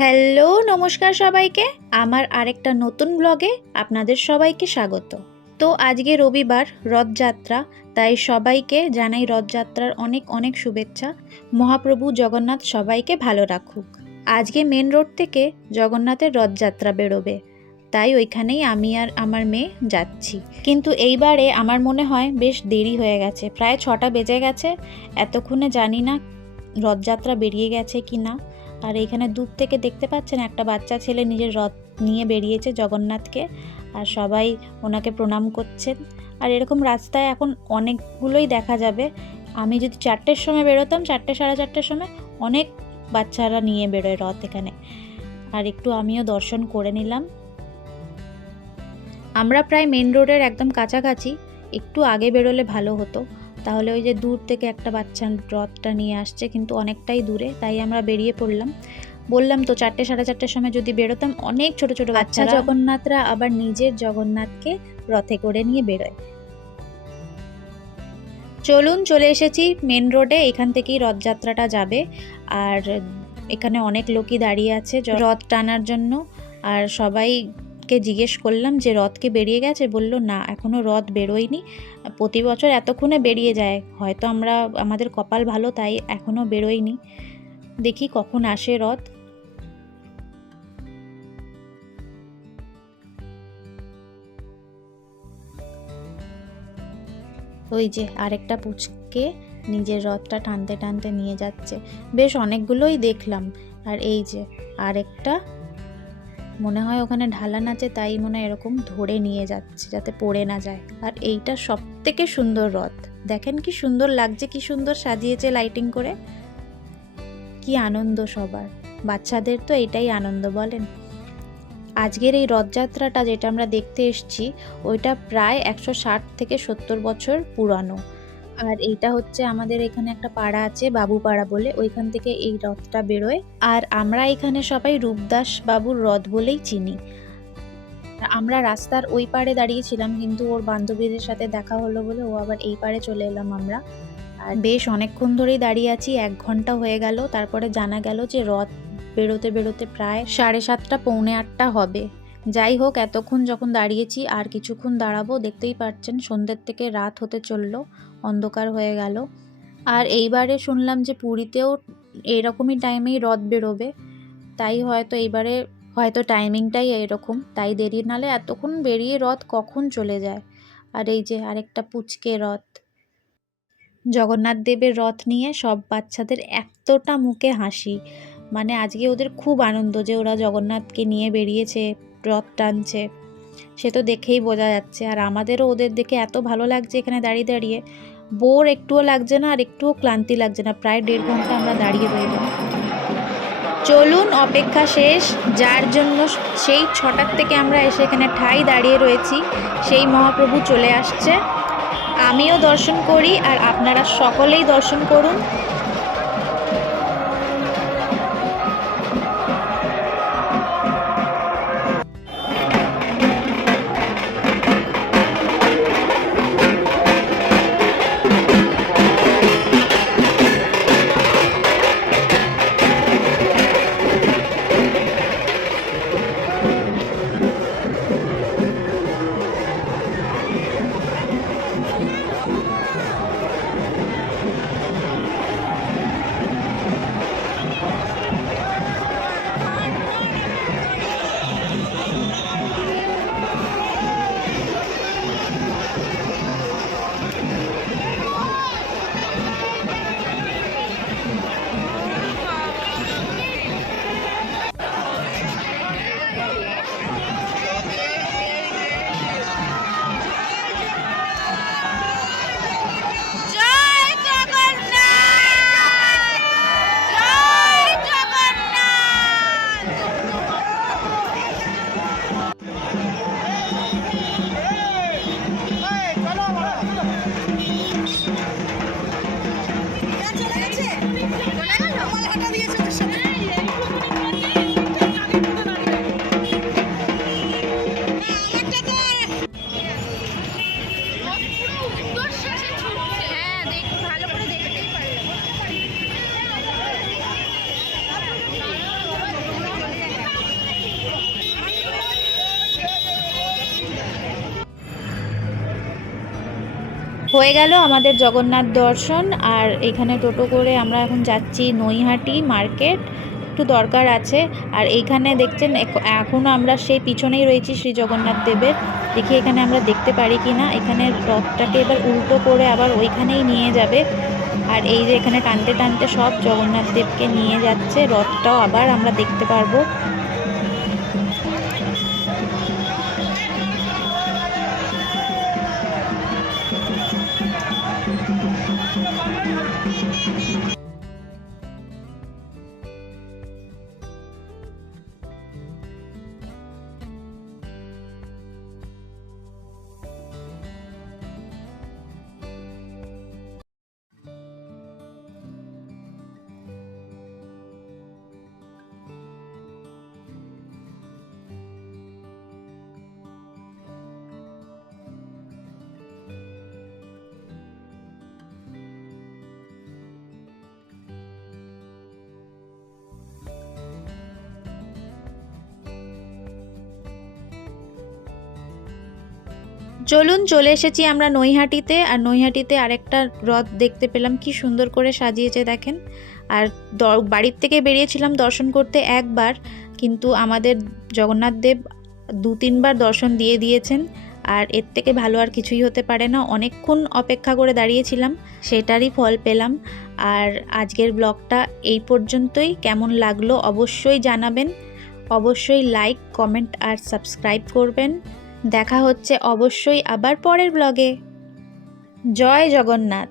Hello, নমস্কার সবাইকে। আমার আরেকটা নতুন ব্লগে আপনাদের সবাইকে স্বাগত। তো আজকে রবিবার, রথযাত্রা, তাই সবাইকে জানাই রথযাত্রার অনেক অনেক শুভেচ্ছা। মহাপ্রভু জগন্নাথ সবাইকে ভালো রাখুক। আজকে মেন রোড থেকে জগন্নাথের রথযাত্রা বেরোবে, তাই ওইখানেই আমি আর আমার মেয়ে যাচ্ছি। কিন্তু এইবারে আমার মনে হয় বেশ দেরি হয়ে গেছে, প্রায় 6টা বেজে গেছে। এতক্ষণে জানি না রথযাত্রা বেরিয়ে গেছে কি না। আর এখানে দূর থেকে দেখতে পাচ্ছেন একটা বাচ্চা ছেলে নিজের রথ নিয়ে বেরিয়েছে জগন্নাথকে, আর সবাই ওনাকে প্রণাম করছেন। আর এরকম রাস্তায় এখন অনেকগুলোই দেখা যাবে। আমি যদি 4টের সময় বেরোতাম, 4টে সাড়ে 4টের সময় অনেক বাচ্চারা নিয়ে বেরোয় রথ এখানে। আর একটু আমিও দর্শন করে নিলাম। আমরা প্রায় মেন রোডের একদম কাছাকাছি, একটু আগে বেরোলে ভালো হতো। তাহলে ওই যে দূর থেকে একটা বাচ্চা রথটা নিয়ে আসছে, কিন্তু অনেকটাই দূরে, তাই আমরা বেরিয়ে পড়লাম। বললাম তো 4টে সাড়ে 4টের সময় যদি বেরোতাম, অনেক ছোট ছোট বাচ্চা জগন্নাথরা আবার নিজের জগন্নাথকে রথে করে নিয়ে বেরোয়। চলুন, চলে এসেছি মেন রোডে। এখান থেকেই রথযাত্রাটা যাবে। আর এখানে অনেক লোকই দাঁড়িয়ে আছে রথ টানার জন্য। আর সবাইকে জিজ্ঞেস করলাম যে রথ কি বেরিয়ে গেছে, বললো না, এখনো রথ বেরোয়নি। প্রতি বছর এতক্ষণে বেরিয়ে যায়, হয়তো আমাদের কপাল ভালো তাই এখনো বেরোয়নি। দেখি কখন আসে রথ। ওই যে আরেকটা পুচকে নিজের রথটা টানতে টানতে নিয়ে যাচ্ছে। বেশ অনেকগুলোই দেখলাম। আর এই যে আরেকটা, মনে হয় ওখানে ঢালান আছে, তাই মনে হয় এরকম ধরে নিয়ে যাচ্ছে যাতে পড়ে না যায়। আর এইটা সব থেকে সুন্দর রথ, দেখেন কি সুন্দর লাগছে, কি সুন্দর সাজিয়েছে লাইটিং করে। কি আনন্দ সবার, বাচ্চাদের তো এটাই আনন্দ বলেন। আজকের এই রথযাত্রাটা যেটা আমরা দেখতে এসেছি, ওইটা প্রায় 160 থেকে 70 বছর পুরানো। আর এইটা হচ্ছে আমাদের এখানে একটা পাড়া আছে, বাবুপাড়া বলে, ওইখান থেকে এই রথটা বেরোয়। আর আমরা এখানে সবাই রূপদাস বাবুর রথ বলেই চিনি। আমরা রাস্তার ওই পাড়ে দাঁড়িয়েছিলাম, কিন্তু ওর বান্ধবীদের সাথে দেখা হলো বলে ও আবার এই পাড়ে চলে এলাম আমরা। আর বেশ অনেকক্ষণ ধরেই দাঁড়িয়ে আছি, 1 ঘন্টা হয়ে গেল। তারপরে জানা গেল যে রথ বেরোতে বেরোতে প্রায় 7:30 পৌনে 8টা হবে। যাই হোক, এতক্ষণ যখন দাঁড়িয়েছি আর কিছুক্ষণ দাঁড়াবো। দেখতেই পাচ্ছেন সন্ধ্যের থেকে রাত হতে চললো, অন্ধকার হয়ে গেল। আর এইবারে শুনলাম যে পুরীতেও এরকমই টাইমেই রথ বেরোবে, তাই এইবারে হয়তো টাইমিংটাই এরকম, তাই দেরি, নালে এতক্ষণ বেরিয়ে রথ কখন চলে যায়। আর এই যে আরেকটা পুচকে রথ, জগন্নাথ দেবের রথ নিয়ে সব বাচ্চাদের এতটা মুখে হাসি, মানে আজকে ওদের খুব আনন্দ যে ওরা জগন্নাথকে নিয়ে বেরিয়েছে, রথ টানছে, সে তো দেখেই বোঝা যাচ্ছে। আর আমাদেরও ওদের দেখে এত ভালো লাগছে এখানে দাঁড়িয়ে দাঁড়িয়ে, বোর একটুও লাগছে না আর একটুও ক্লান্তি লাগছে না। প্রায় 1.5 ঘন্টা আমরা দাঁড়িয়ে রইলাম। চলুন, অপেক্ষা শেষ, যার জন্য সেই 6টার থেকে আমরা এসে এখানে ঠাই দাঁড়িয়ে রয়েছি, সেই মহাপ্রভু চলে আসছে। আমিও দর্শন করি আর আপনারা সকলেই দর্শন করুন। হয়ে গেল আমাদের জগন্নাথ দর্শন। আর এখানে টোটো করে আমরা এখন যাচ্ছি নৈহাটি মার্কেট, একটু দরকার আছে। আর এইখানে দেখছেন এখনও আমরা সেই পিছনেই রয়েছি শ্রী জগন্নাথ দেবের। দেখি এখানে আমরা দেখতে পারি কি না। এখানে রথটাকে এবার উল্টো করে আবার ওইখানেই নিয়ে যাবে। আর এই যে এখানে টানতে টানতে সব জগন্নাথ দেবকে নিয়ে যাচ্ছে, রথটাও আবার আমরা দেখতে পারবো। চলুন, চলে এসেছি আমরা নৈহাটিতে। আর নৈহাটিতে আরেকটা রথ দেখতে পেলাম, কি সুন্দর করে সাজিয়েছে দেখেন। আর বাড়ির থেকে বেরিয়েছিলাম দর্শন করতে একবার, কিন্তু আমাদের জগন্নাথ দেব 2-3 বার দর্শন দিয়ে দিয়েছেন। আর এর থেকে ভালো আর কিছুই হতে পারে না। অনেকক্ষণ অপেক্ষা করে দাঁড়িয়েছিলাম, সেটারই ফল পেলাম। আর আজকের ব্লগটা এই পর্যন্তই। কেমন লাগলো অবশ্যই জানাবেন। অবশ্যই লাইক, কমেন্ট আর সাবস্ক্রাইব করবেন। দেখা হচ্ছে অবশ্যই আবার পরের ব্লগে। জয় জগন্নাথ।